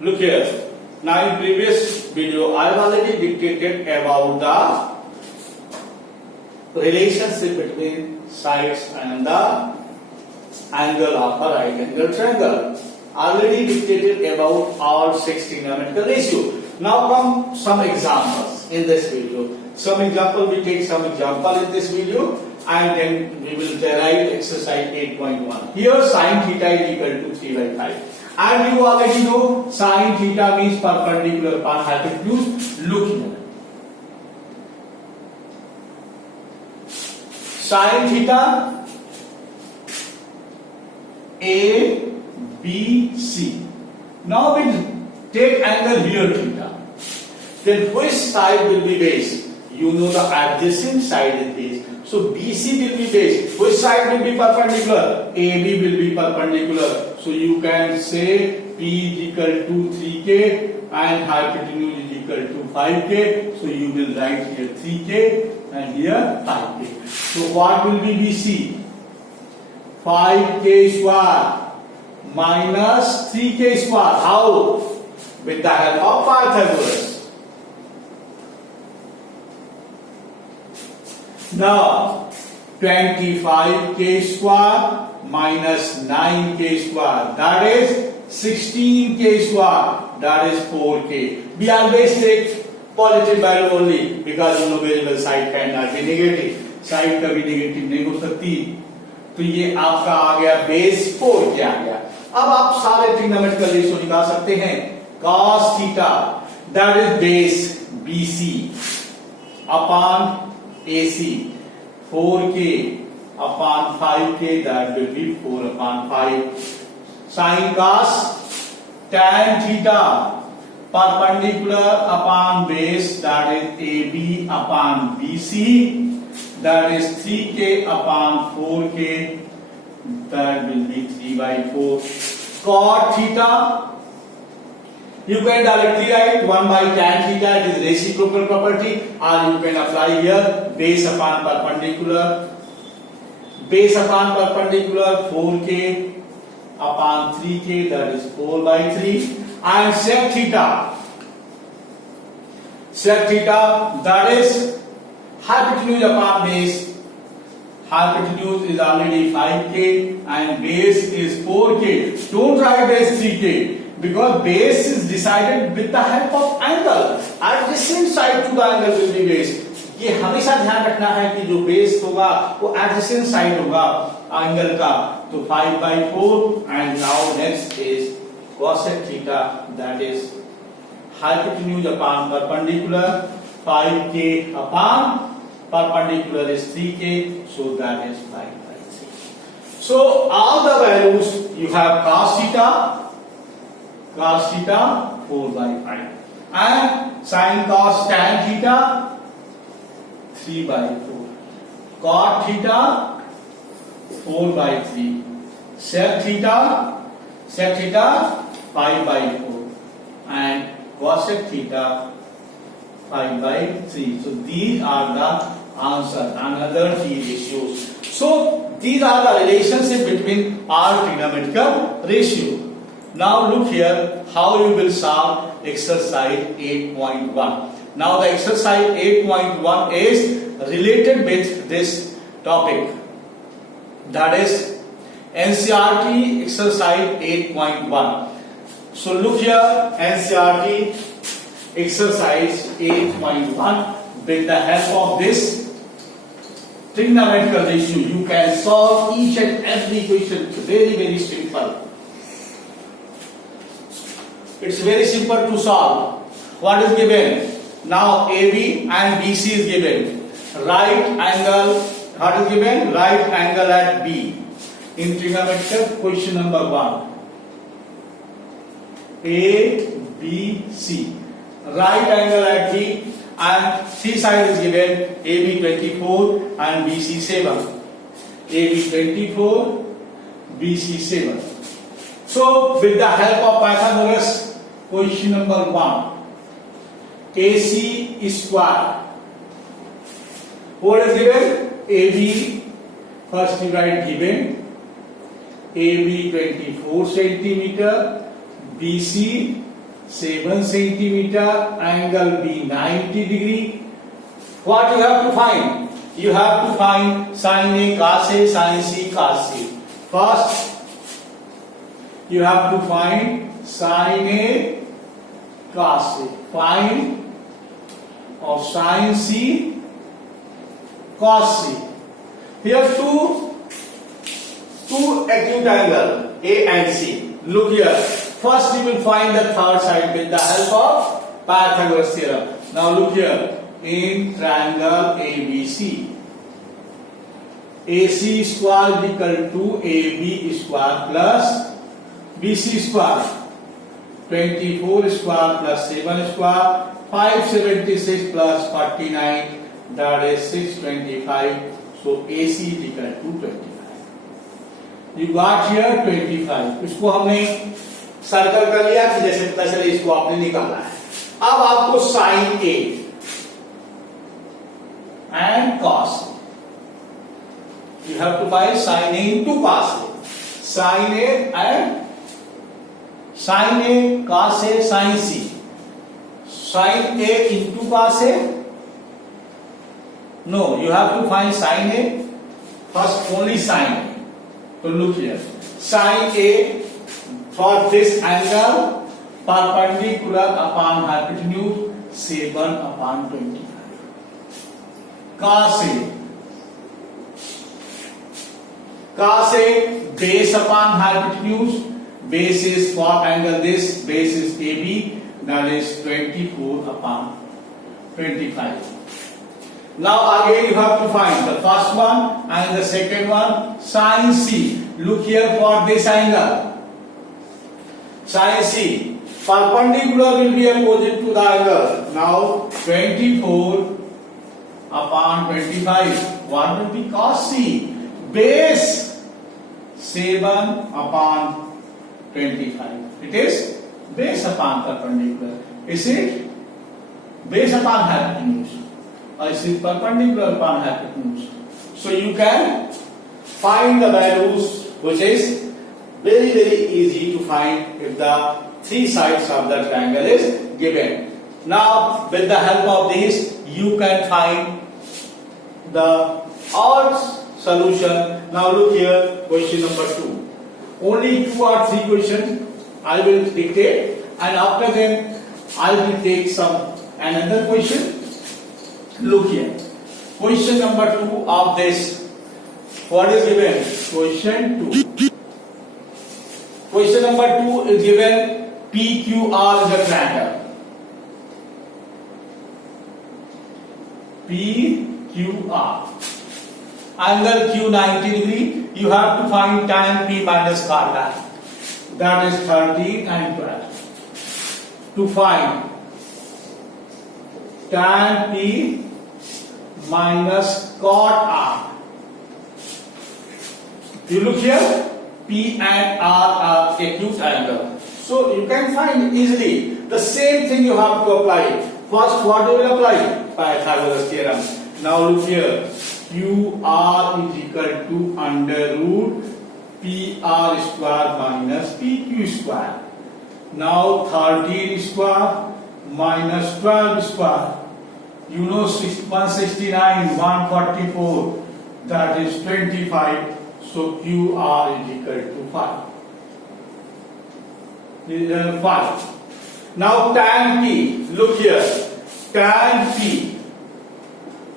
Look here. Now in previous video, I have already dictated about the relationship between sides and the angle of a right angle triangle. Already dictated about all 6 trigonometrical ratio. Now come some examples in this video. We take some example in this video and then we will derive exercise 8.1. Here sin theta is equal to 3 by 5. And you already know sin theta means perpendicular upon hypotenuse. Look here. Sin theta A, B, C. Now we take angle here theta. Then which side will be base? You know the adjacent side is base. So BC will be base. Which side will be perpendicular? AB will be perpendicular. So you can say P is equal to 3K and hypotenuse is equal to 5K. So you will write here 3K and here 5K. So what will be BC? 5K square minus 3K square. How? With the help of Pythagoras. Now 25K square minus 9K square, that is 16K square, that is 4K. We always take positive value only because you know variable side cannot be negative. Side कभी negative नहीं हो सकती. तो ये आपका आ गया base 4K आ गया. अब आप सारे ट्रिग्नोमेट्रिकल रेशियो निकाल सकते हैं. cos theta, that is base BC upon AC, 4K upon 5K, that will be 4 upon 5. Sin cos tan theta, perpendicular upon base, that is AB upon BC, that is 3K upon 4K, that will be 3 by 4. Cot theta, you can directly write 1 by tan theta, it is reciprocal property, or you can apply here base upon perpendicular 4K upon 3K, that is 4 by 3. And sec theta, that is hypotenuse upon base. Hypotenuse is already 5K and base is 4K. Don't write base 3K. Because base is decided with the help of angle. Adjacent side to the angle will be base. ये हमेशा ध्यान रखना है कि जो base होगा वो adjacent side होगा एंगल का. तो 5 by 4 and now next is cosec theta, that is hypotenuse upon perpendicular 5K upon perpendicular is 3K, so that is 5 by 3. So all the values you have cos theta 4 by 5 and sin cos tan theta 3 by 4, cot theta 4 by 3, sec theta 5 by 4 and cosec theta 5 by 3. So these are the answer, another three ratios. So these are the relationship between all trigonometrical ratio. Now look here how you will solve exercise 8.1. Now the exercise 8.1 is related with this topic, that is NCERT exercise 8.1. So look here, NCERT exercise 8.1, with the help of this trigonometrical ratio you can solve each and every question. Very simple. It's very simple to solve. What is given? Now AB and BC is given. Right angle, what is given? Right angle at B. In trigonometrical question number 1. A, B, C. Right angle at B and C side is given AB 24 and BC 7. AB 24, BC 7. So with the help of Pythagoras, question number 1, AC square. What is given? AB, first you write given, AB 24 centimeter, BC 7 centimeter, angle B 90 degree. What you have to find? You have to find sin A cos A, sin C cos C. First, you have to find sin A cos A. Find of sin C cos C. Here two acute angle A and C. Look here. First you will find the third side with the help of Pythagoras theorem. Now look here. In triangle ABC, AC square is equal to AB square plus BC square. 24 square plus 7 square, 576 plus 49, that is 625. So AC is equal to 25. You got here 25. इसको हमने circle कर लिया कि जैसे पता चले इसको आपने निकाला है. अब आपको sign A and cos A. You have to find sin A into cos A. Sin A and sin A, cos A, sin C. Sin A into cos A. No, you have to find sin A. First only sin A. So look here. Sin A for this angle perpendicular upon hypotenuse 7 upon 25. Cos A base upon hypotenuse. Base is for angle this, base is AB, that is 24 upon 25. Now again you have to find the first one and the second one, sin C. Look here for this angle. Sin C perpendicular will be opposite to the angle. Now 24 upon 25. What will be cos C? Base 7 upon 25. It is base upon perpendicular. Is it base upon hypotenuse? Or is it perpendicular upon hypotenuse? So you can find the values, which is very easy to find if the three sides of the triangle is given. Now with the help of this you can find the odd solution. Now look here, question number 2. Only 2 or 3 questions I will dictate, and after them I will take some another question. Look here. Question number 2 of this. What is given? Question 2. Question number 2 is given PQR is a triangle. PQR. Angle Q 90 degree. You have to find tan P minus cos I. That is 13 and 12. To find tan P minus cot R. You look here, P and R are acute angle. So you can find easily. The same thing you have to apply. First, what do you will apply? Pythagoras theorem. Now look here. QR is equal to under root PR square minus PQ square. Now 13 square minus 12 square. You know 169, 144, that is 25. So QR is equal to 5. 5. Now tan P, look here. Tan P.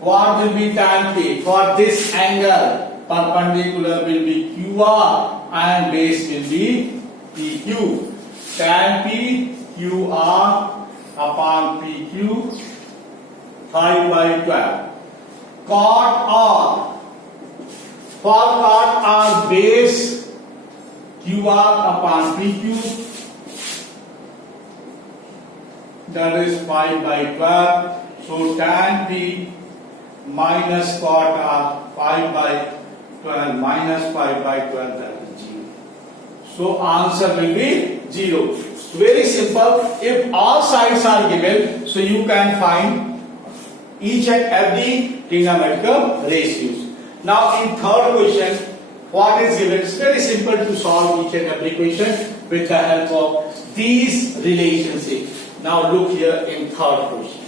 What will be tan P? For this angle, perpendicular will be QR and base will be PQ. Tan P, QR upon PQ, 5 by 12. Cot R. For cot R, base QR upon PQ, that is 5 by 12. So tan P minus cot R, 5 by 12 minus 5 by 12, that is 0. So answer will be 0. Very simple. If all sides are given, so you can find each and every trigonometrical ratios. Now in third question, what is given. It's very simple to solve each and every question with the help of these relationships. Now look here in third question.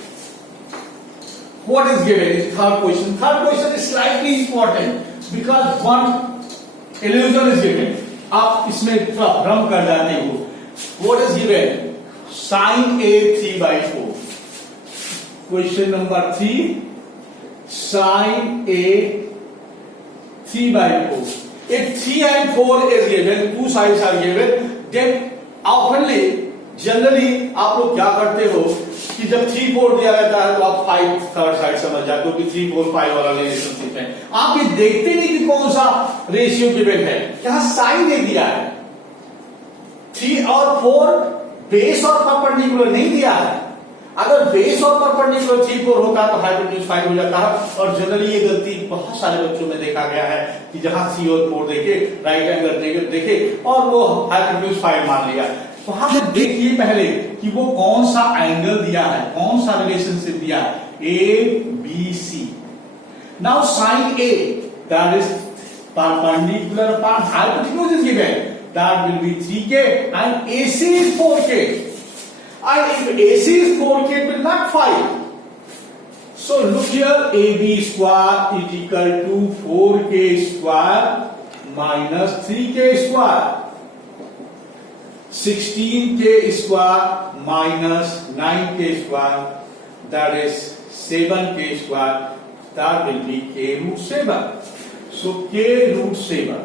What is given in third question? Third question is slightly important because one illusion is given. आप इसमें थोड़ा भ्रम कर जाते हो. What is given? Sin A 3/4. Question number 3. Sin A 3/4. If 3 and 4 is given, two sides are given, then oftenly, generally आप लोग क्या करते हो कि जब 3 4 दिया रहता है तो आप 5 थर्ड साइड समझ जाते हो कि 3 4 5 वाला रिलेशनशिप है. आप ये देखते नहीं कि कौन सा रेशियो गिवन है. यहां साइन दे दिया है. 3 और 4 बेस और परपेंडिकुलर नहीं दिया है. अगर बेस और परपेंडिकुलर 3 4 होता तो हाइपोटेन्यूज 5 हो जाता है. और जनरली ये गलती बहुत सारे बच्चों में देखा गया है कि जहां 3 और 4 देखे, राइट एंगल देखे और वो हाइपोटेन्यूज 5 मान लिया. वहां से देखिए पहले कि वो कौन सा एंगल दिया है, कौन सा रिलेशनशिप दिया है. A B C. Now sine A that is perpendicular upon hypotenuse is given, that will be 3k and AC is 4k. And if AC is 4k, it will not 5. So look here, AB square is equal to 4k square minus 3k square. 16k square minus 9k square, that is 7k square, that will be k root 7. So k root 7.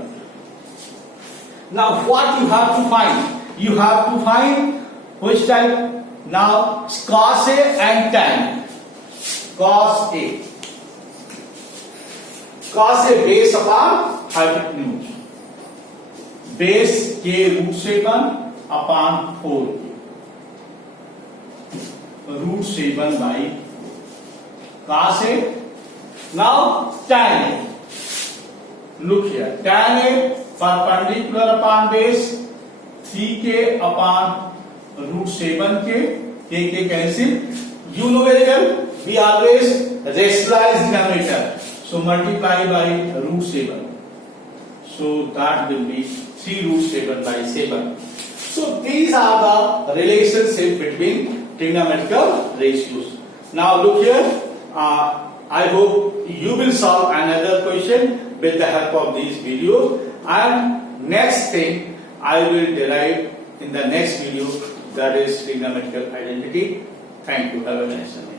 Now what you have to find? You have to find which type? Now cos A and tan. Cos A. Cos A base upon hypotenuse. Base k root 7 upon 4k. Root 7 by cos A. Now tan A. Look here. Tan A perpendicular upon base 3k upon root 7k. K cancel. You know very well. We always rationalize denominator. So multiply by root 7. So that will be 3 root 7 by 7. So these are the relationship between trigonometrical ratios. Now look here. I hope you will solve another question with the help of these videos. And next thing I will derive in the next video, that is trigonometrical identity. Thank you. Have a nice day.